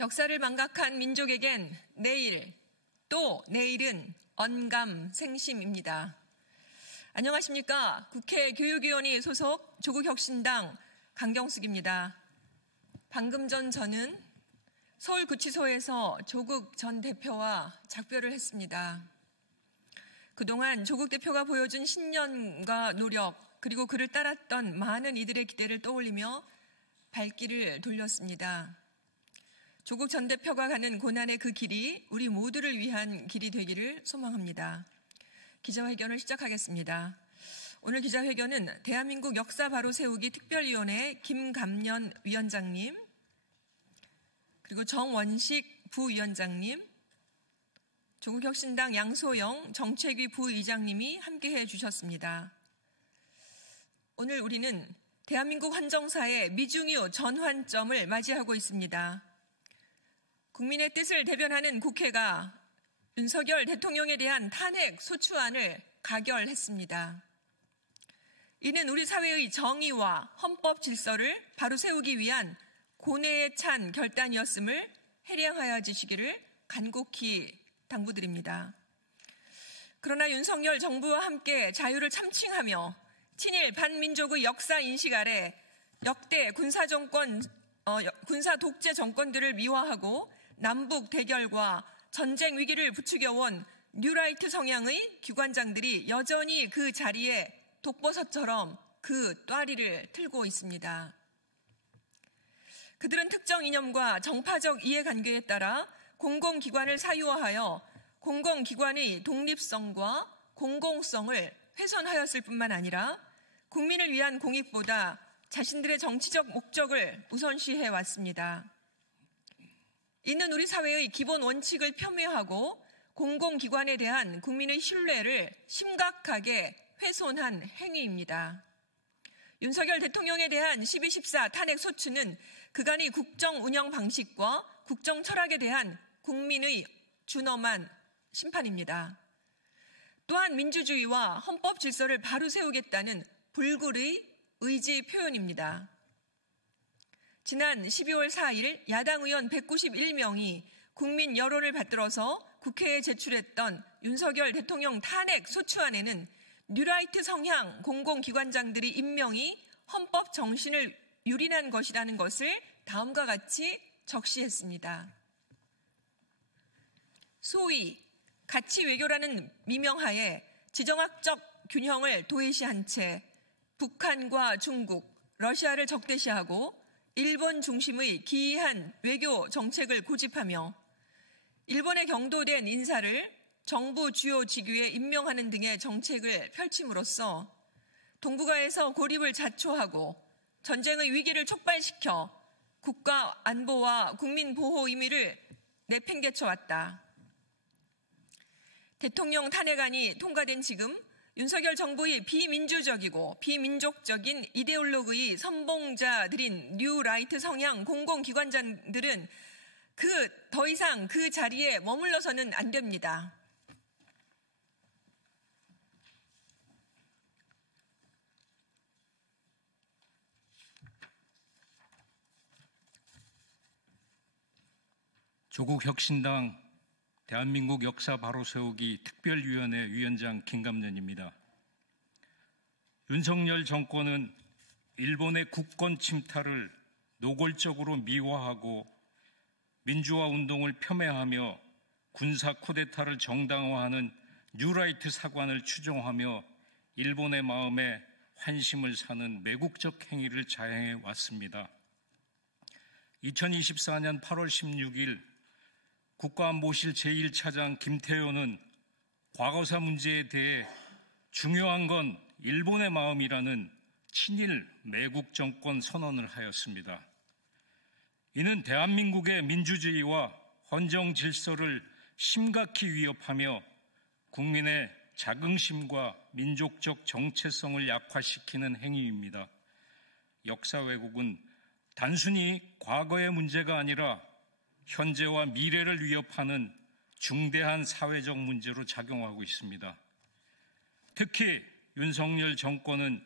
역사를 망각한 민족에겐 내일, 또 내일은 언감생심입니다. 안녕하십니까. 국회 교육위원회 소속 조국혁신당 강경숙입니다. 방금 전 저는 서울구치소에서 조국 전 대표와 작별을 했습니다. 그동안 조국 대표가 보여준 신념과 노력, 그리고 그를 따랐던 많은 이들의 기대를 떠올리며 발길을 돌렸습니다. 조국 전 대표가 가는 고난의 그 길이 우리 모두를 위한 길이 되기를 소망합니다. 기자회견을 시작하겠습니다. 오늘 기자회견은 대한민국 역사 바로 세우기 특별위원회 김감년 위원장님, 그리고 정원식 부위원장님, 조국혁신당 양소영 정책위 부의장님이 함께해 주셨습니다. 오늘 우리는 대한민국 헌정사의 미중유 전환점을 맞이하고 있습니다. 국민의 뜻을 대변하는 국회가 윤석열 대통령에 대한 탄핵 소추안을 가결했습니다. 이는 우리 사회의 정의와 헌법 질서를 바로 세우기 위한 고뇌에 찬 결단이었음을 해량하여 주시기를 간곡히 당부드립니다. 그러나 윤석열 정부와 함께 자유를 참칭하며 친일 반민족의 역사 인식 아래 역대 군사 독재 정권들을 미화하고 남북 대결과 전쟁 위기를 부추겨온 뉴라이트 성향의 기관장들이 여전히 그 자리에 독버섯처럼 그 또아리를 틀고 있습니다. 그들은 특정 이념과 정파적 이해관계에 따라 공공기관을 사유화하여 공공기관의 독립성과 공공성을 훼손하였을 뿐만 아니라 국민을 위한 공익보다 자신들의 정치적 목적을 우선시해 왔습니다. 이는 우리 사회의 기본 원칙을 폄훼하고 공공기관에 대한 국민의 신뢰를 심각하게 훼손한 행위입니다. 윤석열 대통령에 대한 12.14 탄핵 소추는 그간의 국정 운영 방식과 국정 철학에 대한 국민의 준엄한 심판입니다. 또한 민주주의와 헌법 질서를 바로 세우겠다는 불굴의 의지 표현입니다. 지난 12월 4일 야당 의원 191명이 국민 여론을 받들어서 국회에 제출했던 윤석열 대통령 탄핵 소추안에는 뉴라이트 성향 공공기관장들의 임명이 헌법 정신을 유린한 것이라는 것을 다음과 같이 적시했습니다. 소위 가치 외교라는 미명하에 지정학적 균형을 도외시한 채 북한과 중국, 러시아를 적대시하고 일본 중심의 기이한 외교 정책을 고집하며 일본에 경도된 인사를 정부 주요 직위에 임명하는 등의 정책을 펼침으로써 동북아에서 고립을 자초하고 전쟁의 위기를 촉발시켜 국가 안보와 국민 보호 의미를 내팽개쳐왔다. 대통령 탄핵안이 통과된 지금 윤석열 정부의 비민주적이고 비민족적인 이데올로기의 선봉자들인 뉴라이트 성향 공공기관장들은 더 이상 그 자리에 머물러서는 안 됩니다. 조국혁신당 대한민국 역사 바로 세우기 특별위원회 위원장 김감년입니다. 윤석열 정권은 일본의 국권 침탈을 노골적으로 미화하고 민주화 운동을 폄훼하며 군사 쿠데타를 정당화하는 뉴라이트 사관을 추종하며 일본의 마음에 환심을 사는 매국적 행위를 자행해 왔습니다. 2024년 8월 16일 국가안보실 제1차장 김태효는 과거사 문제에 대해 중요한 건 일본의 마음이라는 친일 매국 정권 선언을 하였습니다. 이는 대한민국의 민주주의와 헌정 질서를 심각히 위협하며 국민의 자긍심과 민족적 정체성을 약화시키는 행위입니다. 역사 왜곡은 단순히 과거의 문제가 아니라 현재와 미래를 위협하는 중대한 사회적 문제로 작용하고 있습니다. 특히 윤석열 정권은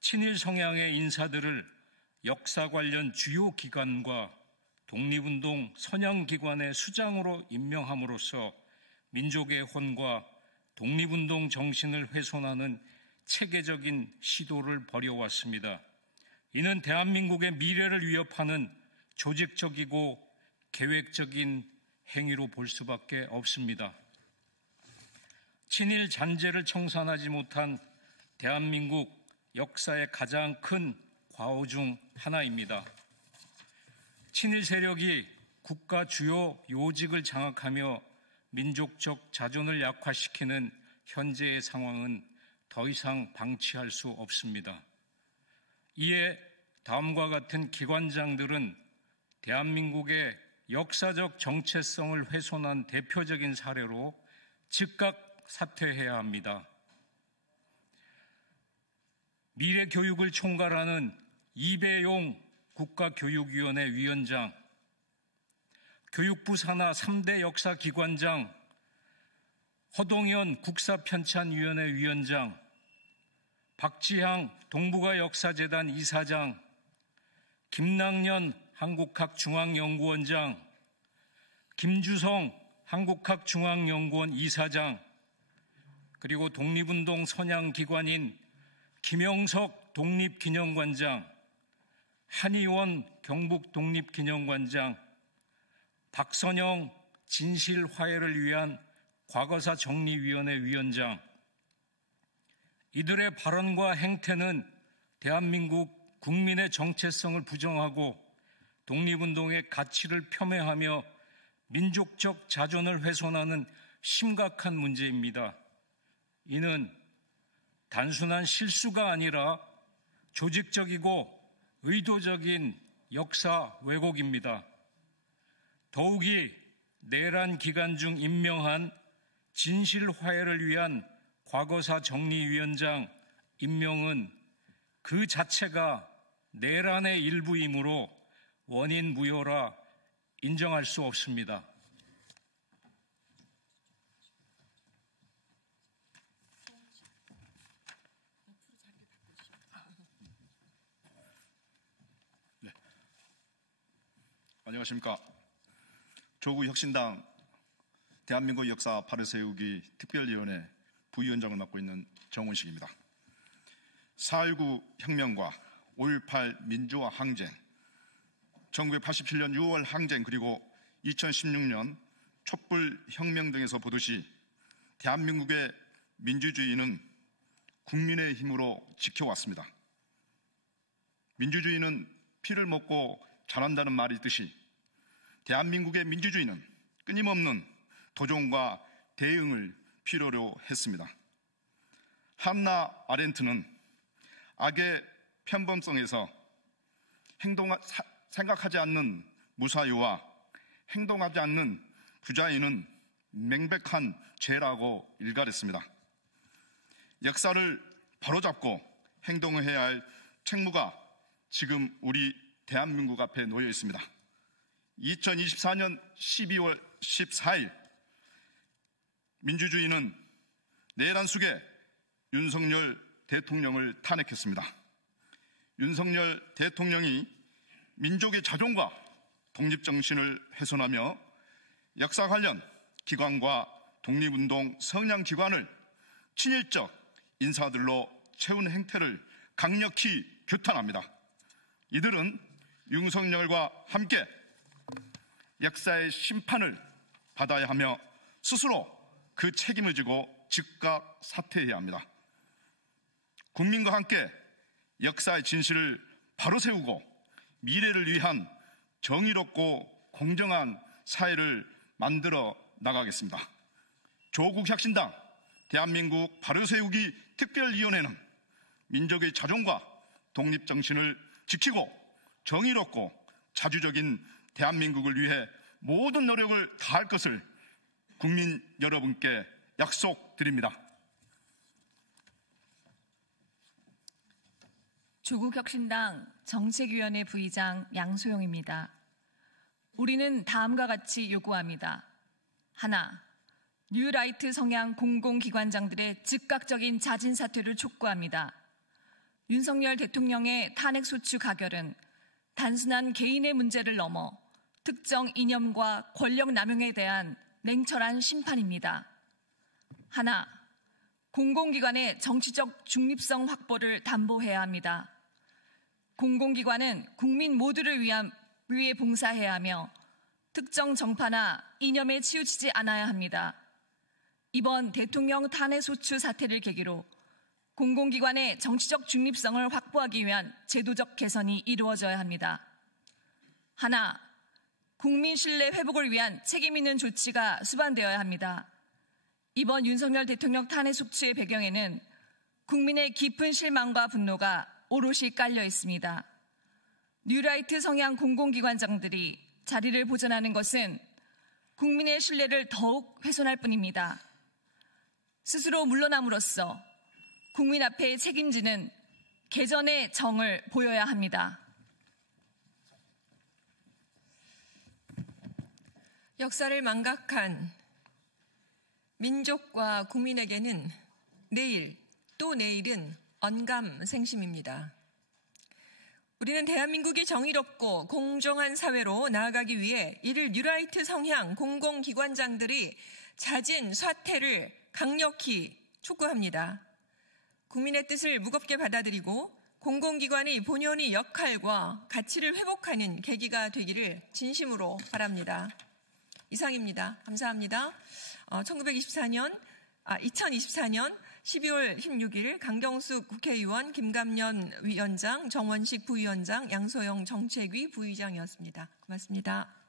친일 성향의 인사들을 역사 관련 주요 기관과 독립운동 선양기관의 수장으로 임명함으로써 민족의 혼과 독립운동 정신을 훼손하는 체계적인 시도를 벌여왔습니다. 이는 대한민국의 미래를 위협하는 조직적이고 계획적인 행위로 볼 수밖에 없습니다. 친일 잔재를 청산하지 못한 대한민국 역사의 가장 큰 과오 중 하나입니다. 친일 세력이 국가 주요 요직을 장악하며 민족적 자존을 약화시키는 현재의 상황은 더 이상 방치할 수 없습니다. 이에 다음과 같은 기관장들은 대한민국의 역사적 정체성을 훼손한 대표적인 사례로 즉각 사퇴해야 합니다. 미래교육을 총괄하는 이배용 국가교육위원회 위원장, 교육부 산하 3대 역사기관장, 허동현 국사편찬위원회 위원장, 박지향 동북아 역사재단 이사장, 김낙년 한국학중앙연구원장, 김주성 한국학중앙연구원 이사장, 그리고 독립운동 선양기관인 김영석 독립기념관장, 한의원 경북독립기념관장, 박선영 진실화해를 위한 과거사 정리위원회 위원장, 이들의 발언과 행태는 대한민국 국민의 정체성을 부정하고 독립운동의 가치를 폄훼하며 민족적 자존을 훼손하는 심각한 문제입니다. 이는 단순한 실수가 아니라 조직적이고 의도적인 역사 왜곡입니다. 더욱이 내란 기간 중 임명한 진실화해를 위한 과거사 정리위원장 임명은 그 자체가 내란의 일부이므로 원인 무효라 인정할 수 없습니다. 네. 안녕하십니까. 조국혁신당 대한민국 역사 바로 세우기 특별위원회 부위원장을 맡고 있는 정원식입니다. 4.19 혁명과 5.18 민주화 항쟁, 1987년 6월 항쟁, 그리고 2016년 촛불 혁명 등에서 보듯이 대한민국의 민주주의는 국민의 힘으로 지켜왔습니다. 민주주의는 피를 먹고 자란다는 말이 있듯이 대한민국의 민주주의는 끊임없는 도전과 대응을 필요로 했습니다. 한나 아렌트는 악의 편범성에서 생각하지 않는 무사유와 행동하지 않는 부자유는 명백한 죄라고 일갈했습니다. 역사를 바로잡고 행동을 해야 할 책무가 지금 우리 대한민국 앞에 놓여 있습니다. 2024년 12월 14일 민주주의는 내란 속에 윤석열 대통령을 탄핵했습니다. 윤석열 대통령이 민족의 자존과 독립정신을 훼손하며 역사 관련 기관과 독립운동 성향기관을 친일적 인사들로 채운 행태를 강력히 규탄합니다. 이들은 윤석열과 함께 역사의 심판을 받아야 하며 스스로 그 책임을 지고 즉각 사퇴해야 합니다. 국민과 함께 역사의 진실을 바로 세우고 미래를 위한 정의롭고 공정한 사회를 만들어 나가겠습니다. 조국혁신당 대한민국 바로세우기 특별위원회는 민족의 자존과 독립정신을 지키고 정의롭고 자주적인 대한민국을 위해 모든 노력을 다할 것을 국민 여러분께 약속드립니다. 조국혁신당 정책위원회 부의장 양소영입니다. 우리는 다음과 같이 요구합니다. 하나, 뉴라이트 성향 공공기관장들의 즉각적인 자진 사퇴를 촉구합니다. 윤석열 대통령의 탄핵소추 가결은 단순한 개인의 문제를 넘어 특정 이념과 권력 남용에 대한 냉철한 심판입니다. 하나, 공공기관의 정치적 중립성 확보를 담보해야 합니다. 공공기관은 국민 모두를 위해 봉사해야 하며 특정 정파나 이념에 치우치지 않아야 합니다. 이번 대통령 탄핵소추 사태를 계기로 공공기관의 정치적 중립성을 확보하기 위한 제도적 개선이 이루어져야 합니다. 하나, 국민 신뢰 회복을 위한 책임 있는 조치가 수반되어야 합니다. 이번 윤석열 대통령 탄핵소추의 배경에는 국민의 깊은 실망과 분노가 오롯이 깔려 있습니다. 뉴라이트 성향 공공기관장들이 자리를 보전하는 것은 국민의 신뢰를 더욱 훼손할 뿐입니다. 스스로 물러남으로써 국민 앞에 책임지는 개전의 정을 보여야 합니다. 역사를 망각한 민족과 국민에게는 내일 또 내일은 언감생심입니다. 우리는 대한민국이 정의롭고 공정한 사회로 나아가기 위해 이를 뉴라이트 성향 공공기관장들이 잦은 쇠퇴를 강력히 촉구합니다. 국민의 뜻을 무겁게 받아들이고 공공기관의 본연의 역할과 가치를 회복하는 계기가 되기를 진심으로 바랍니다. 이상입니다. 감사합니다. 2024년 12월 16일 강경숙 국회의원, 김감년 위원장, 정원식 부위원장, 양소영 정책위 부의장이었습니다. 고맙습니다.